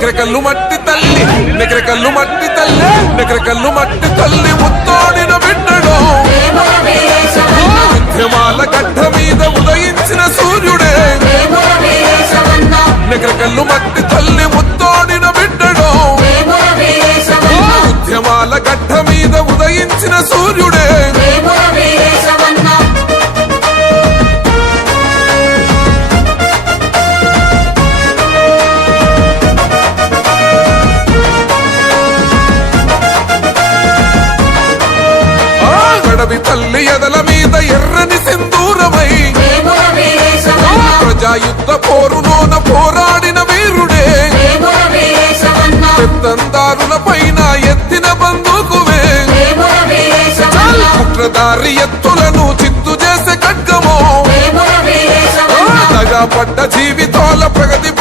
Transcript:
నెగరకల్లు మట్టి తల్లి నెగరకల్లు మట్టి తల్లి నెగరకల్లు మట్టి తల్లి ముత్తోడిన బిడ్డడు ఉద్యమాల గడ్డ మీద ఉదయించిన సూర్యుడే నెగరకల్లు మట్టి తల్లి ముత్తోడిన బిడ్డడు ఉద్యమాల గడ్డ మీద ఉదయించిన సూర్యుడే తల్లి ఎదల మీద ఎర్రని సింధూరమై ప్రజాయుద్ధ పోరులోన పోరాడిన వీరుడే పెత్తందారుల పైన ఎత్తిన బందూకువే కుట్రదారి ఎత్తులను చిత్తు చేసే ఖడ్గమో దగా పడ్డ జీవితాల ప్రగతి